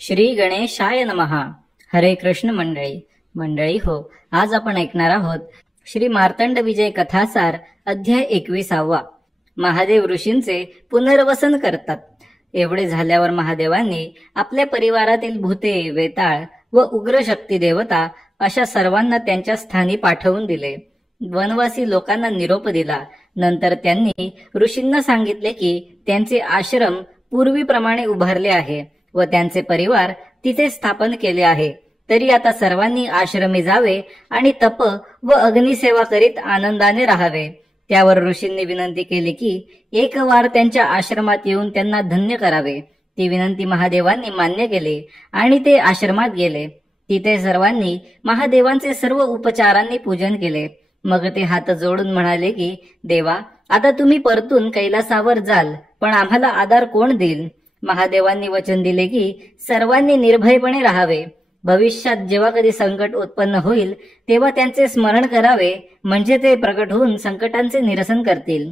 श्री गणेशाय नमः. हरे कृष्ण मंडळी हो, आज आपण ऐकणार आहोत श्री मार्तंड विजय कथासार अध्याय 21. महादेव ऋषींचे पुनर्वसन करतात. एवढे झाल्यावर महादेवांनी आपल्या परिवारातील भूते, वेताळ व उग्र शक्ती देवता अशा सर्वांना त्यांच्या स्थानी पाठवून दिले. वनवासी लोकांना निरोप दिला. नंतर त्यांनी ऋषींना सांगितले की त्यांचे आश्रम पूर्वीप्रमाणे उभारले आहे व त्यांचे परिवार तिथे स्थापन केले आहे. तरी आता सर्वांनी आश्रमी जावे आणि तप व अग्निसेवा करीत आनंदाने राहावे. त्यावर ऋषींनी विनंती केली की एक वार त्यांच्या आश्रमात येऊन त्यांना धन्य करावे. ती विनंती महादेवांनी मान्य केली आणि ते आश्रमात गेले. तिथे सर्वांनी महादेवांचे सर्व उपचारांनी पूजन केले. मग ते हात जोडून म्हणाले की देवा, आता तुम्ही परतून कैलासावर जाल, पण आम्हाला आधार कोण देईल? महादेवांनी वचन दिले की सर्वांनी निर्भयपणे राहावे. भविष्यात जेव्हा कधी संकट उत्पन्न होईल तेव्हा त्यांचे स्मरण करावे, म्हणजे ते प्रकट होऊन संकटांचे निरसन करतील.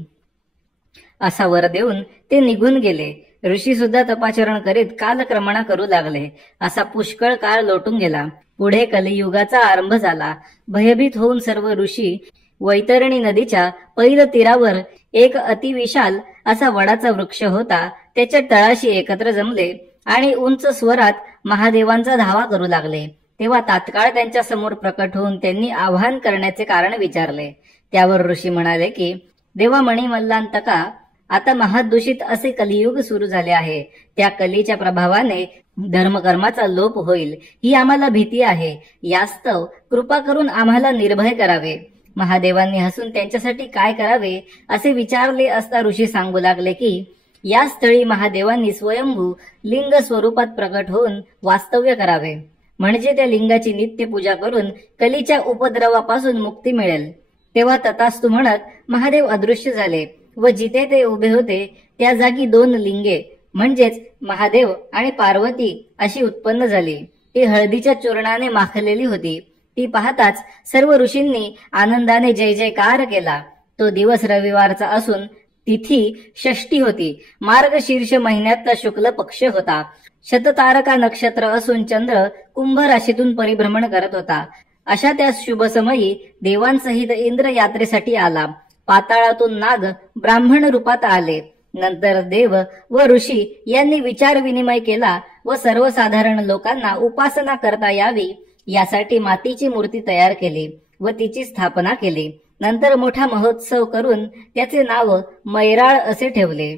असा वर देऊन ते निघून गेले. ऋषी सुद्धा तपाचरण करीत कालक्रमणा करू लागले. असा पुष्कळ काळ लोटून गेला. पुढे कलियुगाचा आरंभ झाला. भयभीत होऊन सर्व ऋषी वैतरणी नदीच्या पैल तीरावर एक अतिविशाल असा वडाचा वृक्ष होता, त्याच्या तळाशी एकत्र जमले आणि उंच स्वरात महादेवांचा धावा करू लागले. तेव्हा तात्काळ त्यांच्या समोर प्रकट होऊन त्यांनी आवाहन करण्याचे कारण विचारले. त्यावर ऋषी म्हणाले की देवा मणिमल्लांतका, आता महादूषित असे कलियुग सुरू झाले आहे. त्या कलीच्या प्रभावाने धर्मकर्माचा लोप होईल, ही आम्हाला भीती आहे. यास्तव कृपा करून आम्हाला निर्भय करावे. महादेवांनी हसून त्यांच्यासाठी काय करावे असे विचारले असता ऋषी सांगू लागले की या स्थळी महादेवांनी स्वयंभू लिंग स्वरूपात प्रकट होऊन वास्तव्य करावे, म्हणजे त्या लिंगाची नित्य पूजा करून कलीच्या उपद्रवापासून मुक्ती मिळेल. तेव्हा तथास्तु म्हणत महादेव अदृश्य झाले व जिथे ते उभे होते त्या जागी 2 लिंगे म्हणजेच महादेव आणि पार्वती अशी उत्पन्न झाली. ती हळदीच्या चूर्णाने माखलेली होती. ती पाहताच सर्व ऋषींनी आनंदाने जय जयकार केला. तो दिवस रविवारचा असून तिथी षष्ठी होती. मार्गशीर्ष महिन्यातला शुक्ल पक्ष होता. शततारका नक्षत्र असून चंद्र कुंभ राशीतून परिभ्रमण करत होता. अशा त्या शुभ समयी देवांसहित इंद्र यात्रेसाठी आला. पाताळातून नाग ब्राह्मण रूपात आले. नंतर देव व ऋषी यांनी विचार विनिमय केला व सर्वसाधारण लोकांना उपासना करता यावी यासाठी मातीची मूर्ती तयार केली व तिची स्थापना केली. नंतर मोठा महोत्सव करून त्याचे नाव मैराळ असे ठेवले.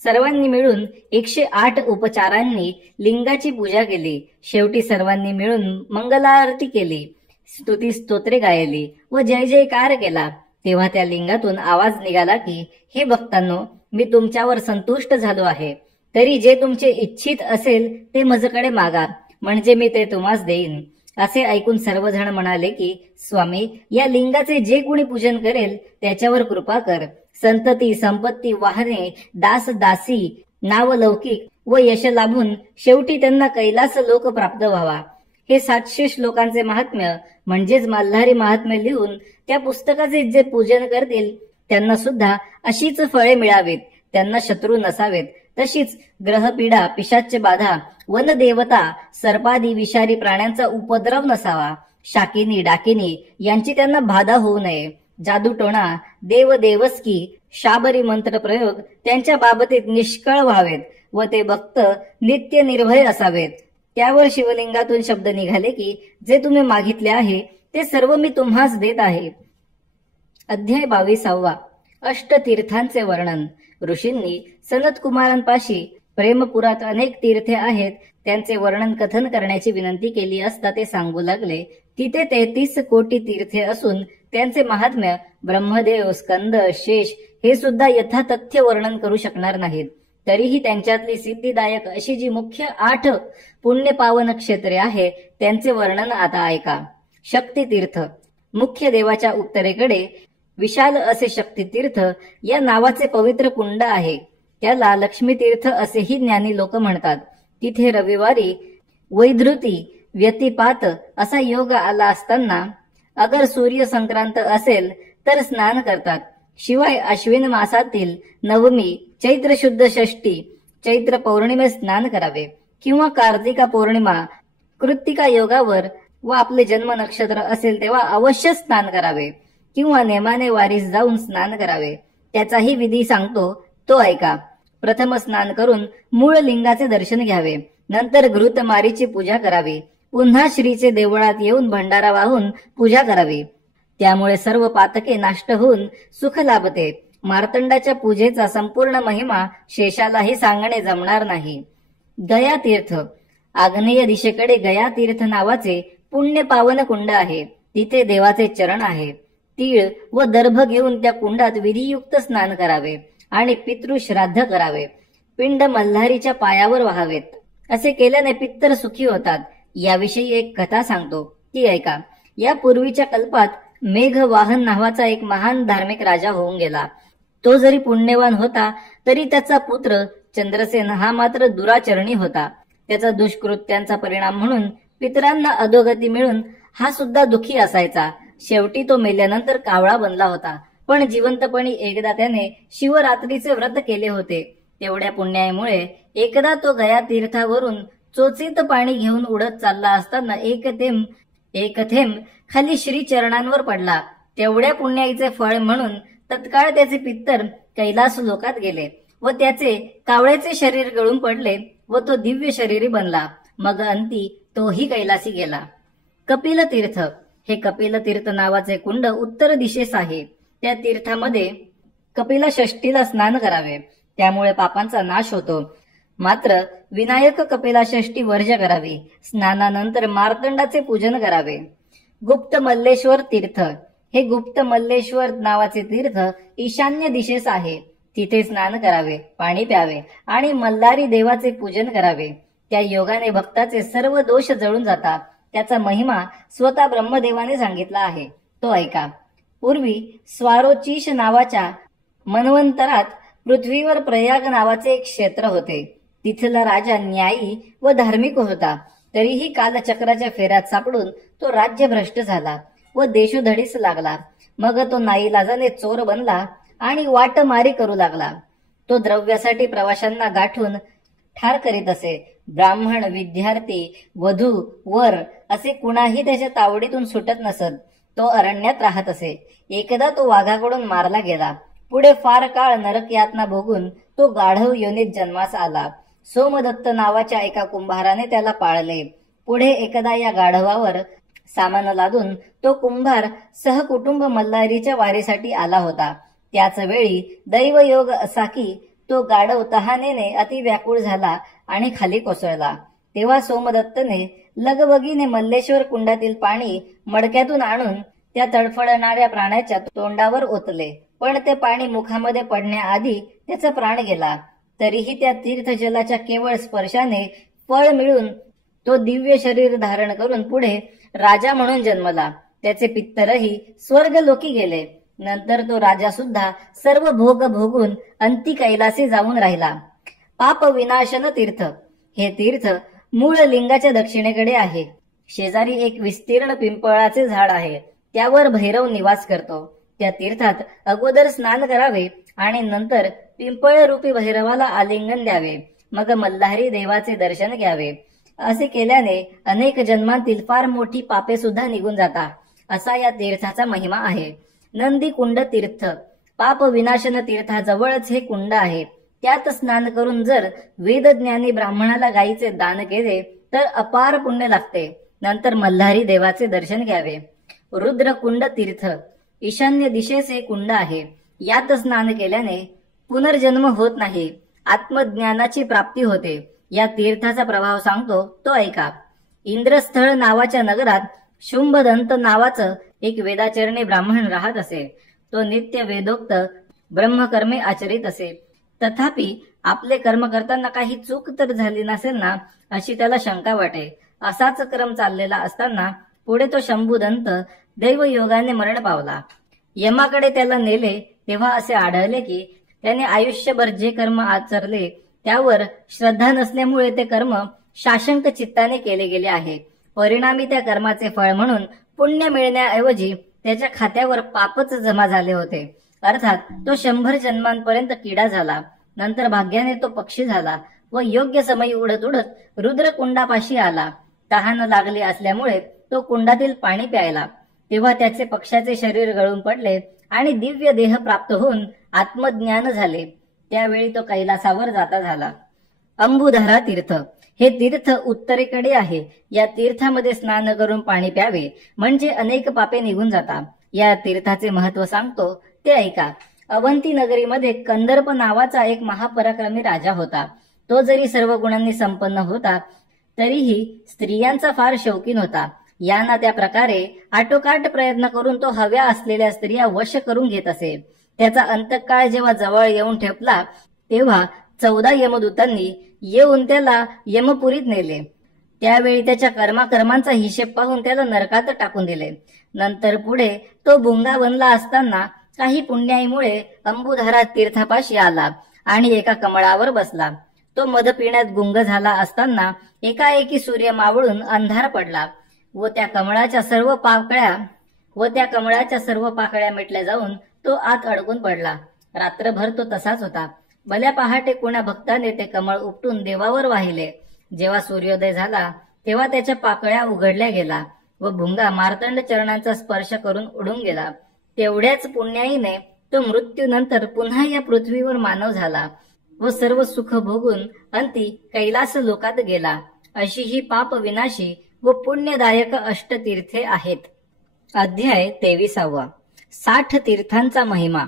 सर्वांनी मिळून 108 उपचारांनी लिंगाची पूजा केली. शेवटी सर्वांनी मिळून मंगलारती केली, स्तुती स्तोत्रे गायली व जय जयकार केला. तेव्हा त्या लिंगातून आवाज निघाला की हे भक्तांनो, मी तुमच्यावर संतुष्ट झालो आहे. तरी जे तुमचे इच्छित असेल ते माझ्याकडे मागा, म्हणजे मी ते तुम्हास देईन. असे ऐकून सर्वजण म्हणाले की स्वामी, या लिंगाचे जे कोणी पूजन करेल त्याच्यावर कृपा कर. संतती, संपत्ती, वाहने, दास दासी, नावलौकिक व यश लाभून शेवटी त्यांना कैलास लोक प्राप्त व्हावा. हे 700 श्लोकांचे महात्म्य म्हणजेच मल्हारी महात्म्य लिहून त्या पुस्तकाचे जे पूजन करतील त्यांना सुद्धा अशीच फळे मिळावीत. त्यांना शत्रू नसावेत. तशीच ग्रहपीडा, पिशाच बाधा, वनदेवता, सर्पादी विषारी प्राण्यांचा उपद्रव नसावा. शाकिनी, डाकिनी यांची त्यांना बाधा होऊ नये. जादूटोणा, देवदेवस्की, शाबरी मंत्र प्रयोग त्यांच्या बाबतीत निष्कळ व्हावेत व ते भक्त नित्य निर्भय असावेत. त्यावर शिवलिंगातून शब्द निघाले की जे तुम्ही मागितले आहे ते सर्व मी तुम्हास देत आहे. अध्याय 22. अष्टतीर्थांचे वर्णन. ऋषींनी सनत कुमारांपाशी प्रेमपुरात अनेक तीर्थे आहेत त्यांचे वर्णन कथन करण्याची विनंती केली असता ते सांगू लागले. तिथे 33 कोटी तीर्थे असून त्यांचे महात्म्य ब्रह्मदेव, स्कंद, शेष हे सुद्धा यथातथ्य वर्णन करू शकणार नाहीत. तरीही त्यांच्यातली सिद्धिदायक अशी जी मुख्य 8 पुण्य पावन क्षेत्रे आहे त्यांचे वर्णन आता ऐका. शक्तितीर्थ. मुख्य देवाच्या उत्तरेकडे विशाल असे शक्तितीर्थ या नावाचे पवित्र कुंड आहे. त्याला लक्ष्मीतीर्थ असेही ज्ञानी लोक म्हणतात. तिथे रविवारी वैधृती व्यतिपात असा योग आला असताना अगर सूर्य संक्रांत असेल तर स्नान करतात. शिवाय अश्विन मासातील नवमी, चैत्र शुद्ध षष्टी, चैत्र पौर्णिमेस स्नान करावे. किंवा कार्तिका पौर्णिमा कृत्तिका योगावर व आपले जन्म नक्षत्र असेल तेव्हा अवश्य स्नान करावे किंवा नेमाने वारीस जाऊन स्नान करावे. त्याचाही विधी सांगतो, तो ऐका. प्रथम स्नान करून मूळ लिंगाचे दर्शन घ्यावे. नंतर घृतमारीची पूजा करावी. पुन्हा श्रीचे देवळात येऊन भंडारा वाहून पूजा करावी. त्यामुळे सर्व पातके नाष्ट होऊन सुख लाभते. मार्तंडाच्या पूजेचा संपूर्ण महिमा शेषालाही सांगणे जमणार नाही. गया तीर्थ. आग्नेय दिशेकडे गया तीर्थ नावाचे पुण्य पावन कुंड आहे. तिथे देवाचे चरण आहे. तीळ व दर्भ घेऊन त्या कुंडात विधियुक्त स्नान करावे आणि पितृश्राद्ध करावे. पिंड मल्हारीच्या पायावर व्हावेत. असे केल्याने पित्तर सुखी होतात. याविषयी एक कथा सांगतो, ती ऐका. या पूर्वीच्या कल्पात मेघवाहन नावाचा एक महान धार्मिक राजा होऊन गेला. तो जरी पुण्यवान होता तरी त्याचा पुत्र चंद्रसेन हा मात्र दुराचरणी होता. त्याचा दुष्कृत्यांचा परिणाम म्हणून पितरांना अधोगती मिळून हा सुद्धा दुःखी असायचा. शेवटी तो मेल्यानंतर कावळा बनला होता. पण जिवंतपणी एकदा त्याने शिवरात्रीचे व्रत केले होते. तेवढ्या पुण्यामुळे एकदा तो गया तीर्थावरून चोचीत पाणी घेऊन उडत चालला असताना एक थेंब खाली श्री चरणांवर पडला. तेवढ्या पुण्याईचे फळ म्हणून तत्काळ त्याचे पित्तर कैलास लोकात गेले व त्याचे कावळ्याचे शरीर गळून पडले व तो दिव्य शरीरी बनला. मग अंती तोही कैलासी गेला. कपिल तीर्थ. हे कपिल तीर्थ नावाचे कुंड उत्तर दिशेस आहे. त्या तीर्थामध्ये कपिला षष्टीला स्नान करावे. त्यामुळे पापांचा नाश होतो. मात्र विनायक कपिला षष्टी वर्ज करावी. स्नानानंतर मार्तंडाचे पूजन करावे. गुप्त मल्लेश्वर तीर्थ. हे गुप्त मल्लेश्वर नावाचे तीर्थ ईशान्य दिशेस आहे. तिथे स्नान करावे, पाणी प्यावे आणि मल्हारी देवाचे पूजन करावे. त्या योगाने भक्ताचे सर्व दोष जळून जातात. त्याचा महिमा स्वतः ब्रह्मदेवाने सांगितला आहे, तो ऐका. पूर्वी स्वारोचीश नावाच्या मन्वंतरात पृथ्वीवर प्रयाग नावाचे एक क्षेत्र होते. तिथला राजा न्यायी व धार्मिक होता. तरीही कालचक्राच्या फेऱ्यात सापडून तो राज्यभ्रष्ट झाला व देशोधडीस लागला. मग तो नाईलाजाने चोर बनला आणि वाटमारी करू लागला. तो द्रव्यासाठी प्रवाशांना गाठून ठार करीत असे. ब्राह्मण, विद्यार्थी, वधू, वर असे कुणाही त्याच्या तावडीतून सुटत नसत. तो अरण्यात राहत असे. एकदा तो वाघाकडून मारला गेला. पुढे फार काळ नरक यातना भोगून तो गाढव योनीत जन्मास आला. सोमदत्त नावाच्या एका कुंभाराने त्याला पाळले. पुढे एकदा या गाढवावर सामान लादून तो कुंभार सहकुटुंब मल्हारीच्या वारीसाठी आला होता. त्याच वेळी दैवयोग असा की तो गाढव तहानेने अति व्याकुळ झाला आणि खाली कोसळला. तेव्हा सोमदत्तने लगबगीने मल्लेश्वर कुंडातील पाणी मडक्यातून आणून त्या तडफडणाऱ्या प्राण्याच्या तोंडावर ओतले. पण ते पाणी मुखामध्ये पडण्याआधी त्याचा प्राण गेला. तरीही त्या तीर्थजलाच्या केवळ स्पर्शाने फळ मिळून तो दिव्य शरीर धारण करून पुढे राजा म्हणून जन्मला. त्याचे पित्तरही स्वर्गलोकी गेले. नंतर तो राजा सुद्धा सर्व भोग भोगून अंती कैलासी जाऊन राहिला. पाप विनाशन तीर्थ. हे तीर्थ मूळ लिंगाच्या दक्षिणेकडे आहे. शेजारी एक विस्तीर्ण पिंपळाचे झाड आहे. त्यावर भैरव निवास करतो. त्या तीर्थात अगोदर स्नान करावे आणि नंतर पिंपळ रूपी भैरवाला आलिंगन द्यावे. मग मल्हारी देवाचे दर्शन घ्यावे. असे केल्याने अनेक जन्मांतील फार मोठी पापे सुद्धा निघून जातात, असा या तीर्थाचा महिमा आहे. नंदी कुंड तीर्थ. पाप विनाशन तीर्थाजवळच हे कुंड आहे. त्यात स्नान करून जर वेदज्ञानी ब्राह्मणाला गायीचे दान केले तर अपार पुण्य लागते. नंतर मल्हारी देवाचे दर्शन घ्यावे. रुद्रकुंड तीर्थ. ईशान्य दिशेस हे कुंड आहे. यात स्नान केल्याने पुनर्जन्म होत नाही, आत्मज्ञानाची प्राप्ती होते. या तीर्थाचा प्रभाव सांगतो, तो ऐका. इंद्रस्थळ नावाच्या नगरात शुंभदंत नावाचं एक वेदाचरणी ब्राह्मण राहत असे. तो नित्य वेदोक्त ब्रह्मकर्मे आचरित असे. तथापि आपले कर्म करताना काही चूक तर झाली नसेल ना, अशी त्याला शंका वाटे. असाच क्रम चाललेला असताना पुढे तो शंभूदंत दैवयोगाने मरण पावला. यमाकडे त्याला नेले तेव्हा असे आढळले की त्याने आयुष्यभर जे कर्म आचरले त्यावर श्रद्धा नसल्यामुळे ते कर्म शाशंक चित्ताने केले गेले आहे. परिणामी त्या कर्माचे फळ म्हणून पुण्य मिळण्याऐवजी त्याच्या खात्यावर पापच जमा झाले होते. अर्थात तो 100 जन्मांपर्यंत किडा झाला. नंतर भाग्याने तो पक्षी झाला व योग्य समयी उडत उडत रुद्रकुंडापाशी आला. तहान लागली असल्यामुळे तो कुंडातील पाणी प्यायला. तेव्हा त्याचे पक्षाचे शरीर गळून पडले आणि दिव्य देह प्राप्त होऊन आत्मज्ञान झाले. त्यावेळी तो कैलासावर जाता झाला. अंबुधरा तीर्थ हे तीर्थ उत्तरेकडे आहे. या तीर्थामध्ये स्नान करून पाणी प्यावे म्हणजे अनेक पापे निघून जातात. या तीर्थाचे महत्व सांगतो ते ऐका. अवंती नगरीमध्ये कंदर्प नावाचा एक महापराक्रमी राजा होता. तो जरी सर्व गुणांनी संपन्न होता तरीही स्त्रियांचा फार शौकीन होता. यांना त्या प्रकारे आटोकाट प्रयत्न करून तो हव्या असलेल्या स्त्रिया वश करून घेत असे. त्याचा अंतकाळ जेव्हा जवळ येऊन ठेपला तेव्हा 14 यमदूतांनी येऊन त्याला यमपुरीत नेले. त्यावेळी त्याच्या कर्माचा हिशेब पाहून त्याला नरकात टाकून दिले. नंतर पुढे तो भुंगा बनला असताना काही पुण्याईमुळे अंबुधरा तीर्थापाशी आला आणि एका कमळावर बसला. तो मध पिण्यात गुंग झाला असताना एकाएकी सूर्य मावळून अंधार पडला व त्या कमळाच्या सर्व पाकळ्या मिटल्या जाऊन तो आत अडकून पडला. रात्रभर तो तसाच होता. भल्या पहाटे कोणा भक्ताने ते कमळ उपटून देवावर वाहिले. जेव्हा सूर्योदय झाला तेव्हा त्याच्या पाकळ्या उघडल्या गेला व भुंगा मार्तंड चरणांचा स्पर्श करून उडून गेला. तेवढ्याच पुण्याईने तो मृत्यूनंतर पुन्हा या पृथ्वीवर मानव झाला व सर्व सुख भोगून अंती कैलास लोकात गेला. अशी ही पाप विनाशी व पुण्यदायक अष्टतीर्थे आहेत. अध्याय 23. 60 तीर्थांचा महिमा.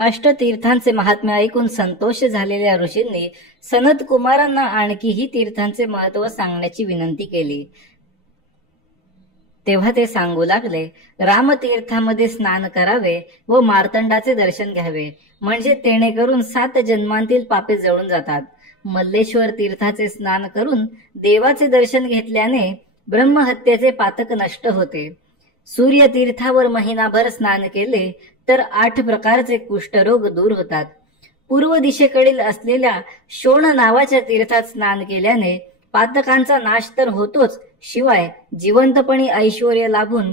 अष्टतीर्थांचे महात्म्य ऐकून संतोष झालेल्या ऋषींनी सनत कुमारांना आणखीही तीर्थांचे महत्व सांगण्याची विनंती केली. तेव्हा ते सांगू लागले, रामतीर्थामध्ये स्नान करावे व मार्तंडाचे दर्शन घ्यावे म्हणजे तेणेकरून 7 जन्मांतील पापे जळून जातात. मल्लेश्वर तीर्थाचे स्नान करून देवाचे दर्शन घेतल्याने ब्रह्महत्येचे पातक नष्ट होते. सूर्यतीर्थावर महिनाभर स्नान केले तर 8 प्रकारचे कुष्ठरोग दूर होतात. पूर्व दिशेकडील असलेल्या शोण नावाच्या तीर्थात स्नान केल्याने पातकांचा नाश तर होतोच, शिवाय जिवंतपणी ऐश्वर्य लाभून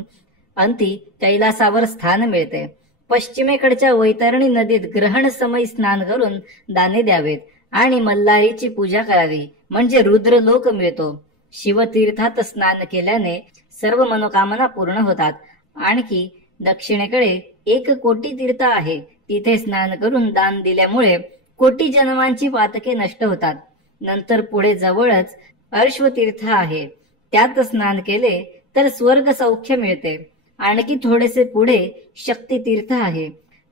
अंती कैलासावर स्थान मिळते. पश्चिमेकडच्या वैतरणी नदीत ग्रहण समय स्नान करून दाने द्यावेत आणि मल्लारीची पूजा करावी म्हणजे रुद्रलोक मिळतो. शिवतीर्थात स्नान केल्याने सर्व मनोकामना पूर्ण होतात. आणखी दक्षिणेकडे 1 कोटी तीर्थ आहे. तिथे स्नान करून दान दिल्यामुळे कोटी जन्मांची पातके नष्ट होतात. नंतर पुढे जवळच अर्श्वतीर्थ आहे. त्यात स्नान केले तर स्वर्ग सौख्य मिळते. आणखी थोडेसे पुढे शक्तितीर्थ आहे.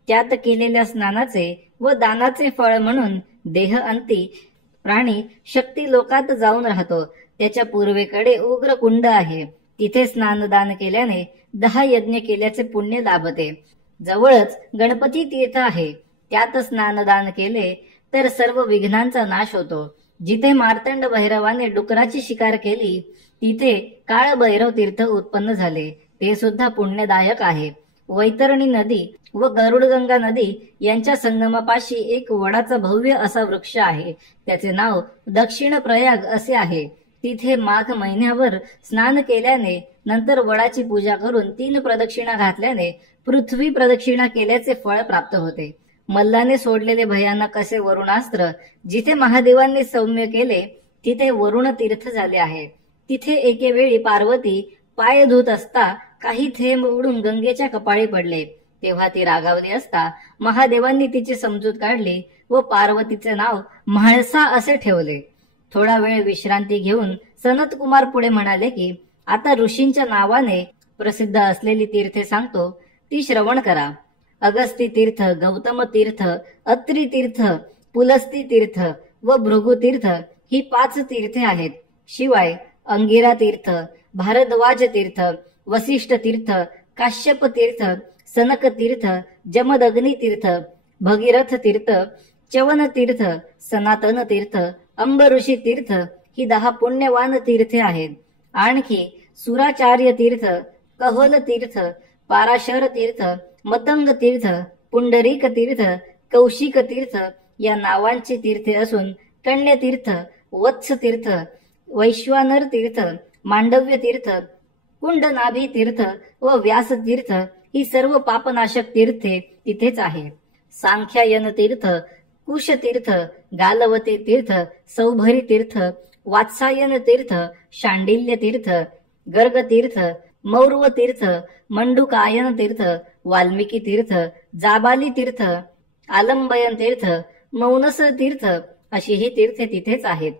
त्यात केलेल्या स्नानाचे व दानाचे फळ म्हणून देह अंती प्राणी शक्ती लोकात जाऊन राहतो. त्याच्या पूर्वेकडे उग्र कुंड आहे. तिथे स्नानदान केल्याने 10 यज्ञ केल्याचे पुण्य लाभते. जवळच गणपती तीर्थ आहे. त्यात स्नानदान केले तर सर्व विघ्नांचा नाश होतो. जिथे मार्तंड भैरवाने डुकराची शिकार केली तिथे काळ भैरव तीर्थ उत्पन्न झाले. ते सुद्धा पुण्यदायक आहे. वैतरणी नदी व गरुडगंगा नदी यांच्या संगमापाशी एक वडाचा भव्य असा वृक्ष आहे. त्याचे नाव दक्षिण प्रयाग असे आहे. तिथे माघ महिन्यावर स्नान केल्याने नंतर वडाची पूजा करून 3 प्रदक्षिणा घातल्याने पृथ्वी प्रदक्षिणा केल्याचे फळ प्राप्त होते. मल्लाने सोडलेले भयानक असे वरुणास्त्र जिथे महादेवांनी सौम्य केले तिथे वरुण तीर्थ झाले आहे. तिथे एके वेळी पार्वती पाय धुत असता काही थेंब उडून गंगेच्या कपाळी पडले. तेव्हा ती रागावली असता महादेवांनी तिची समजूत काढली व पार्वतीचे नाव म्हाळसा असे ठेवले. थोडा वेळ विश्रांती घेऊन सनत कुमार पुढे म्हणाले की आता ऋषींच्या नावाने प्रसिद्ध असलेली तीर्थे सांगतो ती श्रवण करा. अगस्ती तीर्थ, गौतम तीर्थ, अत्री तीर्थ, पुलस्ती तीर्थ व भृगु तीर्थ ही 5 तीर्थे आहेत. शिवाय अंगिरा तीर्थ, भारद्वाज तीर्थ, वसिष्ठ तीर्थ, काश्यप तीर्थ, सनक तीर्थ, जमदग्नी तीर्थ, भगीरथ तीर्थ, च्यवन तीर्थ, सनातन तीर्थ, अंबऋषी तीर्थ ही 10 पुण्यवान तीर्थे आहेत. आणखी सुराचार्य तीर्थ, कहोल तीर्थ, पाराशर तीर्थ, मतंग तीर्थ, पुंडरीक तीर्थ, कौशिक तीर्थ या नावांची तीर्थे असून कण्य तीर्थ, वत्स तीर्थ, वैश्वानर तीर्थ, मांडव्य तीर्थ, कुंडनाभी तीर्थ व व्यास तीर्थ ही सर्व पापनाशक तीर्थे तिथेच आहे. सांख्यायन तीर्थ, कुशतीर्थ, गालवते तीर्थ, सौभरी तीर्थ, वात्सायन तीर्थ, शांडिल्य तीर्थ, गर्ग तीर्थ, मौर्व तीर्थ, मंडुकायन तीर्थ, वाल्मिकी तीर्थ, जाबाली तीर्थ, आलंबयन तीर्थ, मौनस तीर्थ अशी ही तीर्थे तिथेच आहेत.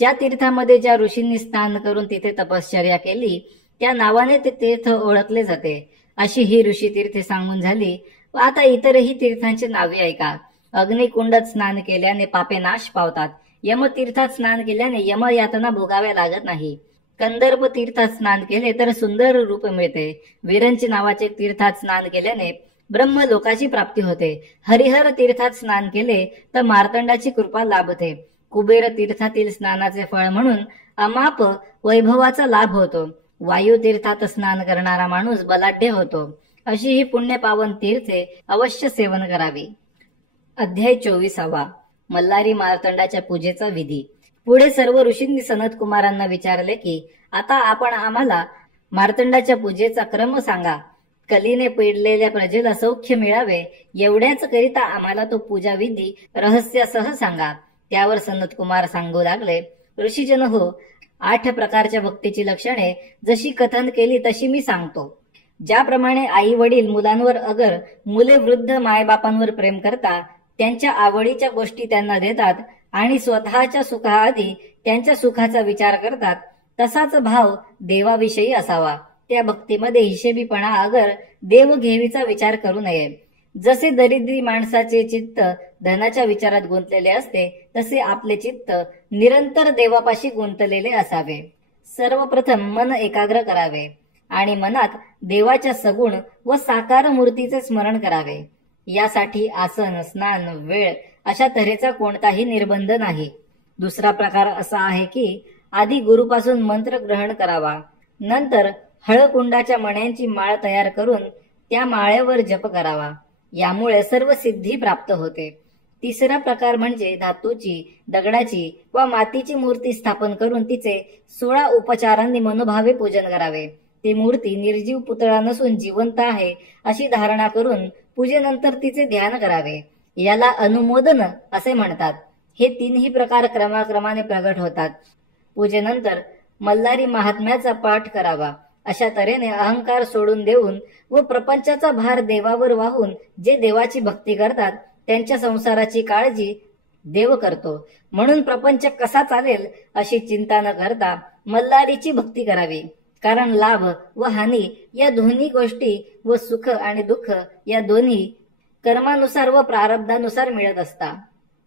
ज्या तीर्थामध्ये ज्या ऋषींनी स्नान करून तिथे तपश्चर्या केली त्या नावाने ते तीर्थ ओळखले जाते. अशी ही ऋषी तीर्थे सांगून झाली. व आता इतरही तीर्थांची नावे ऐका. अग्निकुंडात स्नान केल्याने पापे नाश पावतात. यमतीर्थात स्नान केल्याने यमयातना भोगाव्या लागत नाही. कंदर्प तीर्थात स्नान केले तर सुंदर रूप मिळते. विरंची नावाचे तीर्थात स्नान केल्याने ब्रह्मलोकाची प्राप्ती होते. हरिहर तीर्थात स्नान केले तर मार्तंडाची कृपा लाभते. कुबेर तीर्थातील स्नानाचे फळ म्हणून अमाप वैभवाचा लाभ होतो. वायू तीर्थात स्नान करणारा माणूस बलाढ्य होतो. अशी ही पुण्य पावन तीर्थे अवश्य सेवन करावी. अध्याय 24. मल्हारी मार्तंडाच्या पूजेचा विधी. पुढे सर्व ऋषींनी सनत कुमारांना विचारले की आता आपण आम्हाला मार्तंडाच्या पूजेचा क्रम सांगा. कलीने पिडलेल्या प्रजेला सौख्य मिळावे एवढ्याच करिता आम्हाला तो पूजा विधी रहस्यासह सांगा. त्यावर सनत कुमार सांगू लागले, ऋषीजन हो, 8 प्रकारच्या भक्तीची लक्षणे जशी कथन केली तशी मी सांगतो. ज्याप्रमाणे आई वडील मुलांवर अगर मुले वृद्ध मायबापांवर प्रेम करतात, त्यांच्या आवडीच्या गोष्टी त्यांना देतात आणि स्वतःच्या सुखाआधी त्यांच्या सुखाचा विचार करतात, तसाच भाव देवाविषयी असावा. त्या भक्तीमध्ये हिशेबीपणा अगर देवघेवीचा विचार करू नये. जसे दरिद्री माणसाचे चित्त धनाच्या विचारात गुंतलेले असते तसे आपले चित्त निरंतर देवापाशी गुंतलेले असावे. सर्वप्रथम मन एकाग्र करावे आणि मनात देवाच्या सगुण व साकार मूर्तीचे स्मरण करावे. यासाठी आसन, स्नान, वेळ अशा तऱ्हेचा कोणताही निर्बंध नाही. दुसरा प्रकार असा आहे की आधी गुरुपासून मंत्र ग्रहण करावा. नंतर हळकुंडाच्या मण्यांची माळ तयार करून त्या माळेवर जप करावा. यामुळे सर्व सिद्धी प्राप्त होते. तिसरा प्रकार म्हणजे धातूची, दगडाची वा मातीची मूर्ती स्थापन करून तिचे 16 उपचारांनी मनोभावे पूजन करावे. ती मूर्ती निर्जीव पुतळा नसून जिवंत आहे अशी धारणा करून पूजेनंतर तिचे ध्यान करावे. याला अनुमोदन असे म्हणतात. हे 3ही प्रकार क्रमाक्रमाने प्रगट होतात. पूजेनंतर मल्हारी महात्म्याचा पाठ करावा. अशा तऱ्हेने अहंकार सोडून देऊन व प्रपंचाचा भार देवावर वाहून जे देवाची भक्ती करतात त्यांच्या संसाराची काळजी देव करतो. म्हणून प्रपंच कसा चालेल अशी चिंता न करता मल्हारीची भक्ती करावी. कारण लाभ व हानी या दोन्ही गोष्टी व सुख आणि दुःख या दोन्ही कर्मानुसार व प्रारब्धानुसार मिळत असतात.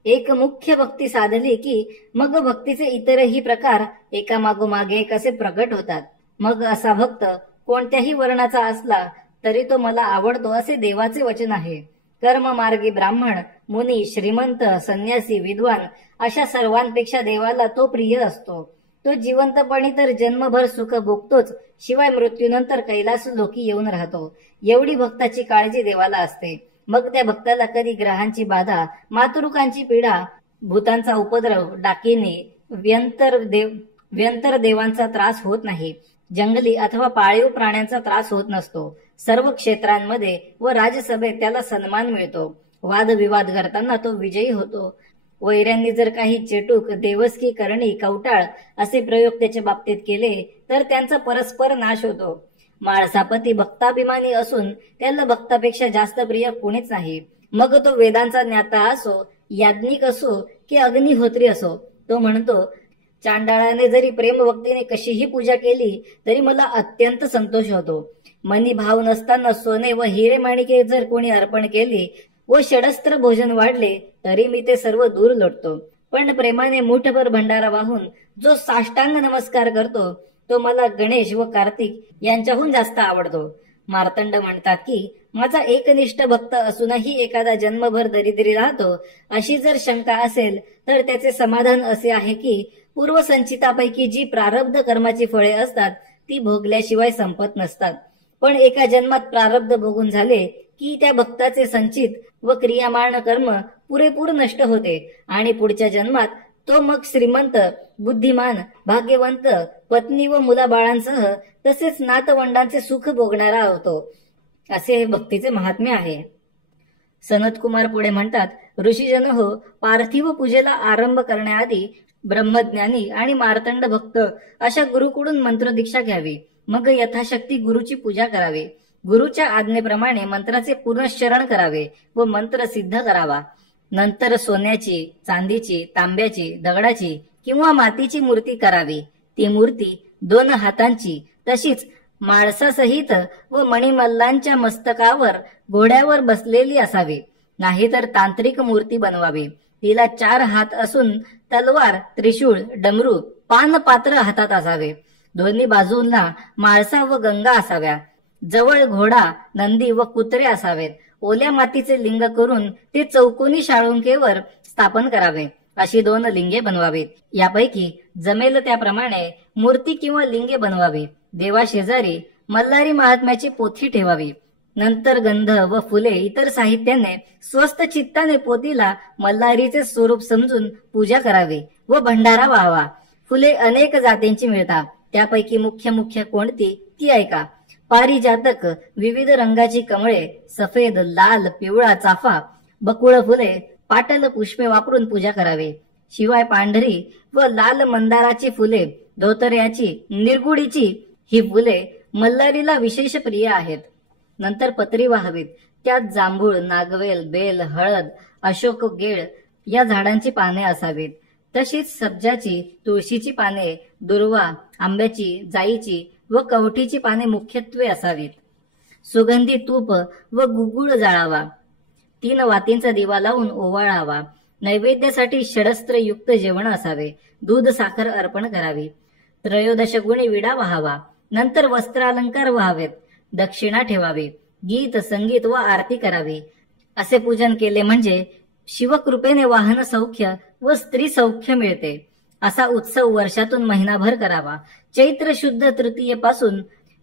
एक मुख्य भक्ती साधली की मग भक्तीचे इतरही प्रकार एकामागोमागे एक असे प्रगट होतात. मग असा भक्त कोणत्याही वर्णाचा असला तरी तो मला आवडतो असे देवाचे वचन आहे. कर्ममार्गी ब्राह्मण, मुनी, श्रीमंत, संन्यासी, विद्वान अशा सर्वांपेक्षा देवाला तो प्रिय असतो. तो जिवंतपणी तर जन्मभर सुख भोगतोच, शिवाय मृत्यूनंतर कैलास लोकी येऊन राहतो. एवढी भक्ताची काळजी देवाला असते. मग त्या भक्ताला कधी ग्रहांची बाधा, मातृकांची पीडा, भूतांचा उपद्रव, डाकिनी, व्यंतर देवांचा त्रास होत नाही. जंगली अथवा पाळीव प्राण्यांचा त्रास होत नसतो. सर्व क्षेत्रांमध्ये व राजसभेत त्याला सन्मान मिळतो. वादविवाद करताना तो विजयी होतो. वैऱ्यांनी जर काही चेटूक, देवस्की, करणी, कवटाळ असे प्रयोग त्याच्या बाबतीत केले तर त्यांचा परस्पर नाश होतो. माळसापती भक्ताभिमानी असून त्याला भक्तापेक्षा जास्त प्रिय कोणीच नाही. मग तो वेदांचा ज्ञाता असो, याज्ञिक असो की अग्निहोत्री असो. तो म्हणतो, चांडाळाने जरी प्रेमभक्तीने कशीही पूजा केली तरी मला अत्यंत संतोष होतो. मनी भाव नसताना सोने व हिरे माणिके जर कोणी अर्पण केली व षडस्त्र भोजन वाढले तरी मी ते सर्व दूर लोटतो. पण प्रेमाने मुठभर भंडारा वाहून जो साष्टांग नमस्कार करतो तो मला गणेश व कार्तिक यांच्याहून जास्त आवडतो. मार्तंड म्हणतात की माझा एकनिष्ठ भक्त असूनही एखादा जन्मभर दरिद्री राहतो. अशी जर शंका असेल तर त्याचे समाधान असे आहे की पूर्वसंचितापैकी जी प्रारब्ध कर्माची फळे असतात ती भोगल्याशिवाय संपत नसतात. पण एका जन्मात प्रारब्ध भोगून झाले की त्या भक्ताचे संचित व क्रियामाण कर्म पुरेपूर नष्ट होते आणि पुढच्या जन्मात तो मग श्रीमंत, बुद्धिमान, भाग्यवंत, पत्नी व मुलाबाळांसह तसेच नातवंडांचे सुख भोगणारा होतो. असे हे भक्तीचे महात्म्य आहे. सनतकुमार पुढे म्हणतात, ऋषीजन हो, पार्थिव पूजेला आरंभ करण्याआधी ब्रह्मज्ञानी आणि मार्तंड भक्त अशा गुरुकडून मंत्रदीक्षा घ्यावी. मग यथाशक्ती गुरुची पूजा करावी. गुरुच्या आज्ञेप्रमाणे मंत्राचे पुनश्चरण करावे व मंत्र सिद्ध करावा. नंतर सोन्याची, चांदीची, तांब्याची, दगडाची किंवा मातीची मूर्ती करावी. ती मूर्ती 2 हातांची, तशीच माळसासहित व मणिमल्लांच्या मस्तकावर घोड्यावर बसलेली असावी. नाहीतर तांत्रिक मूर्ती बनवावी. तिला 4 हात असून तलवार, त्रिशूळ, डमरू, पानपात्र हातात असावे. दोन्ही बाजूंना माळसा व गंगा असाव्या. जवळ घोडा, नंदी व कुत्रे असावेत. ओल्या मातीचे लिंग करून ते चौकोनी शाळुंकेवर स्थापन करावे. अशी 2 लिंगे बनवावीत. यापैकी जमेल त्याप्रमाणे मूर्ती किंवा लिंगे बनवावी. देवाशेजारी मल्हारी महात्म्याची पोथी ठेवावी. नंतर गंध व फुले इतर साहित्याने स्वस्थ चित्ताने पोथीला मल्हारीचे स्वरूप समजून पूजा करावी व भंडारा व्हावा. फुले अनेक जातींची मिळतात. त्यापैकी मुख्य कोणती ती ऐका. पारिजातक, विविध रंगाची कमळे, सफेद, लाल, पिवळा चाफा, बकुळ फुले, पाटल पुष्पे वापरून पूजा करावी. शिवाय पांढरी व लाल मंदाराची फुले, धोतऱ्याची, निरगुडीची ही फुले मल्हारीला विशेष प्रिय आहेत. नंतर पत्री वाहावीत. त्यात जांभूळ, नागवेल, बेल, हळद, अशोक गेळ या झाडांची पाने असावीत. तशीच सब्जाची, तुळशीची पाने, दुर्वा, आंब्याची, जाईची व कवठीची पाने मुख्यत्वे असावीत. सुगंधी तूप व गुगुळ जाळावा. 3 वातींचा दिवा लावून ओवाळावा. नैवेद्यासाठी षडस्त्रयुक्त जेवण असावे. दूध साखर अर्पण करावी. 13 गुणी विडा व्हावा. नंतर वस्त्रालंकार व्हावेत. दक्षिणा ठेवावी. गीत, संगीत व आरती करावी. असे पूजन केले म्हणजे शिवकृपेने वाहन सौख्य व स्त्री सौख्य मिळते. असा उत्सव वर्षातून महिनाभर करावा. चैत्र शुद्ध तृतीयेपासून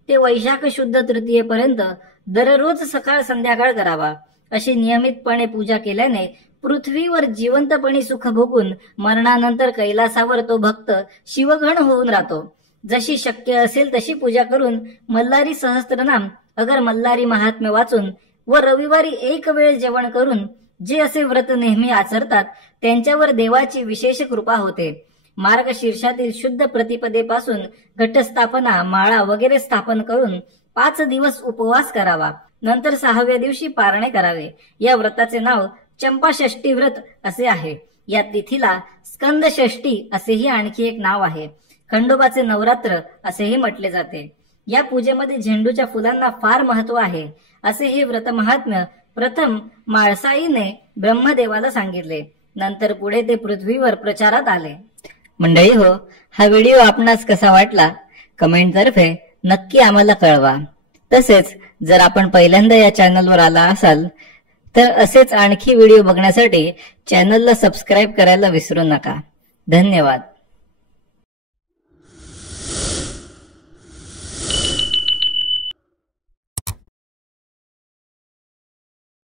ते वैशाख शुद्ध तृतीयेपर्यंत दररोज सकाळ संध्याकाळ करावा. अशी नियमितपणे पूजा केल्याने पृथ्वीवर जिवंतपणी सुख भोगून मरणानंतर कैलासावर तो भक्त शिवगण होऊन राहतो. जशी शक्य असेल तशी पूजा करून मल्हारी सहस्त्रनाम अगर मल्हारी महात्म्य वाचून व रविवारी 1 वेळ जेवण करून जे असे व्रत नेहमी आचरतात त्यांच्यावर देवाची विशेष कृपा होते. मार्गशीर्षातील शुद्ध प्रतिपदेपासून घटस्थापना, माळा वगैरे स्थापन करून 5 दिवस उपवास करावा. नंतर 6व्या दिवशी पारणे करावे. या व्रताचे नाव चंपाषष्ठी व्रत असे आहे. या तिथीला स्कंद षष्ठी असेही आणखी एक नाव आहे. खंडोबाचे नवरात्र असेही म्हटले जाते. या पूजेमध्ये झेंडूच्या फुलांना फार महत्व आहे. असे हे व्रत महात्म्य प्रथम माळसाईने ब्रह्मदेवाला सांगितले. नंतर पुढे ते पृथ्वीवर प्रचारात आले. मंडळी हो, हा व्हिडिओ आपणास कसा वाटला कमेंटतर्फे नक्की आम्हाला कळवा. तसेच जर आपण पहिल्यांदा या चॅनलवर आला असाल तर असेच आणखी व्हिडिओ बघण्यासाठी चॅनलला सबस्क्राईब करायला विसरू नका. धन्यवाद.